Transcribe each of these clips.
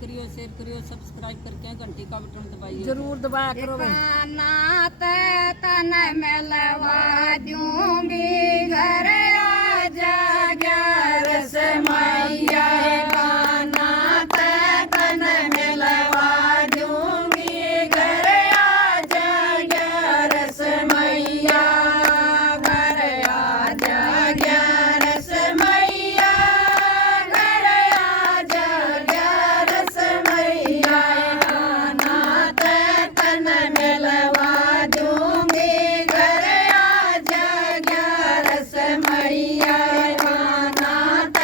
करियो, शेयर करियो, सब्सक्राइब करके घंटी का बटन दबाइए, जरूर दबाया करो भाई। नात तन मिलवा दूंगी घर आजा ग्यारस मैया नात तन मिलवा दूंगी घर आजा ग्यारस मैया घर आजा ग्यारस मैया घर आजा ग्यारस मैया नात तन मिलवा दूंगी घर आजा ग्यारस मैया नात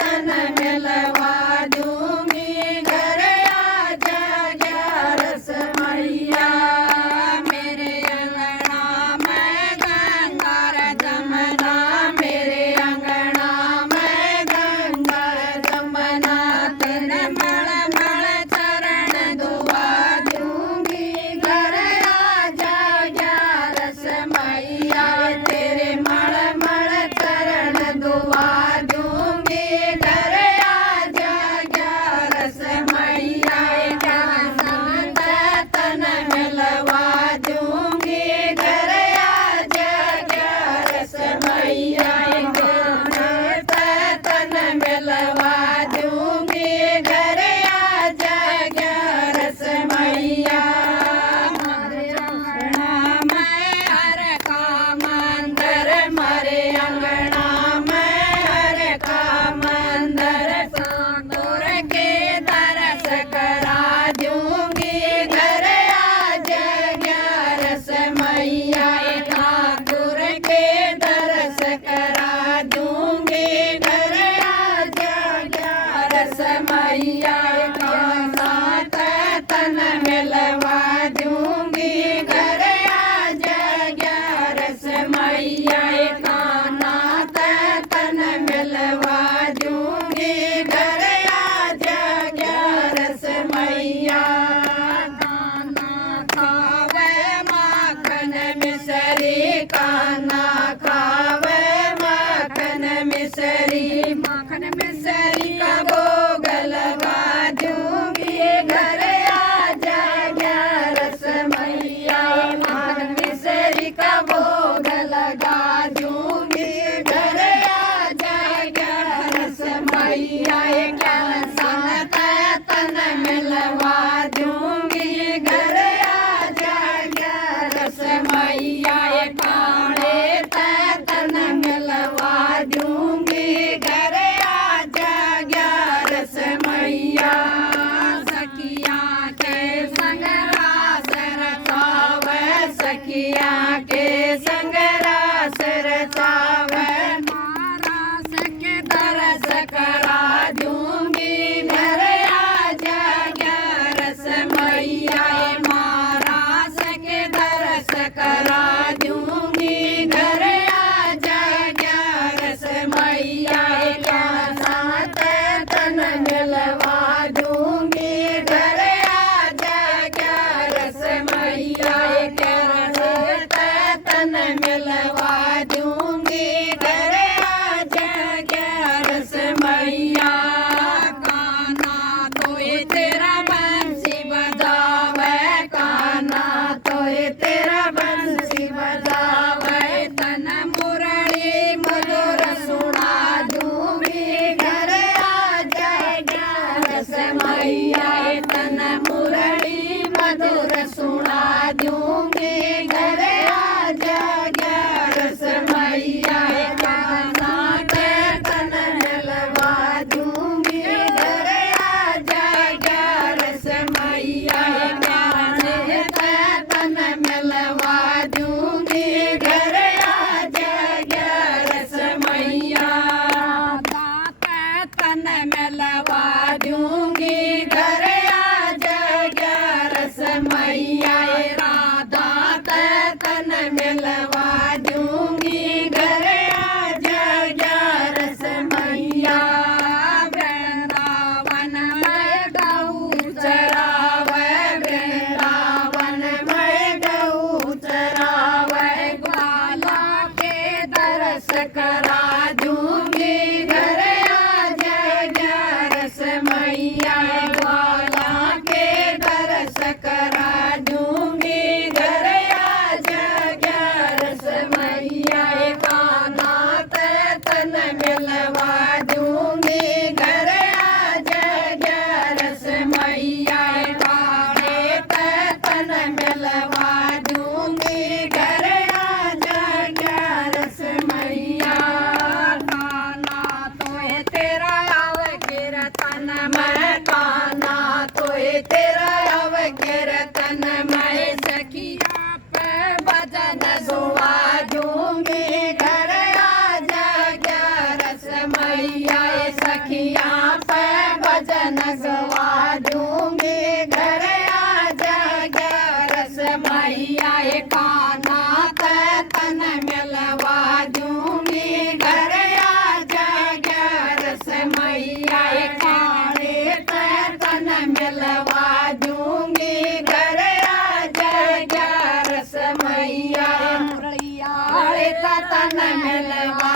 तन मिलवा दूंगी घर आजा ग्यारस मैया मेरे अंगना में गंगा जमना मेरे अंगना में गंगा जमना तन मल मल चरण दुआ दूंगी घर आजा ग्यारस मैया तेरे मल मल चरण दुआ दूंगी घर आजा ग्यारस मैया संत तन मिलवा दूंगी घर आजा ग्यारस मैया संत तन मिलवा दूंगी घर आजा ग्यारस मैया हमारे अंगना में हर का मंदिर हमारे अंगना में हर का मंदिर संतूर के दरस करा दूंगी घर आजा ग्यारस मैया ठाकुर के दरस करा दूंगी घर आजा ग्यारस मैया साथ तन मिलवा दूंगी घर आजा ग्यारस मैया नाथ तन मिलवा दूंगी घर आजा ग्यारस मैया खाना खावे माखन मिसरी खाना खावे माखन मिसरी का भोग लगा दूंगी घर आजा ग्यारस मैया माखन मिसरी का भोग लगा दूंगी घर आजा ग्यारस मैया संत तन मिलवा दूंगी घर आजा ग्यारस मैया काले तन मिलवा दूंगी घर आजा ग्यारस मैया सखिया के संग रास रचावे सखिया के संग रास रचावे महारास के दरस करा दूंगी घर आजा ग्यारस मैया महारास के दरस करा दूंगी घर आजा ग्यारस मैया साथ तन मिलवा दूंगी घर आजा ग्यारस मैया तन मिलवा दूंगी घर आजा ग्यारस मैया काना तोय तेरा बंसी बजावे काना तोय तेरा बंसी बजावे तन मुरली मधुर सुना दूंगी घर आजा ग्यारस मैया तन मुरली मधुर सुना दूंगी घर आजा ग्यारस मैया काना तन मिलवा दूंगी घर आजा ग्यारस मैया तन मिलवा दूंगी घर आजा ग्यारस मैया दात तन मिलवा दूंगी घर आजा ग्यारस मैया राधा मिलवा दूंगी घर आजा ग्यारस मैया मुरलिया तन मिलवा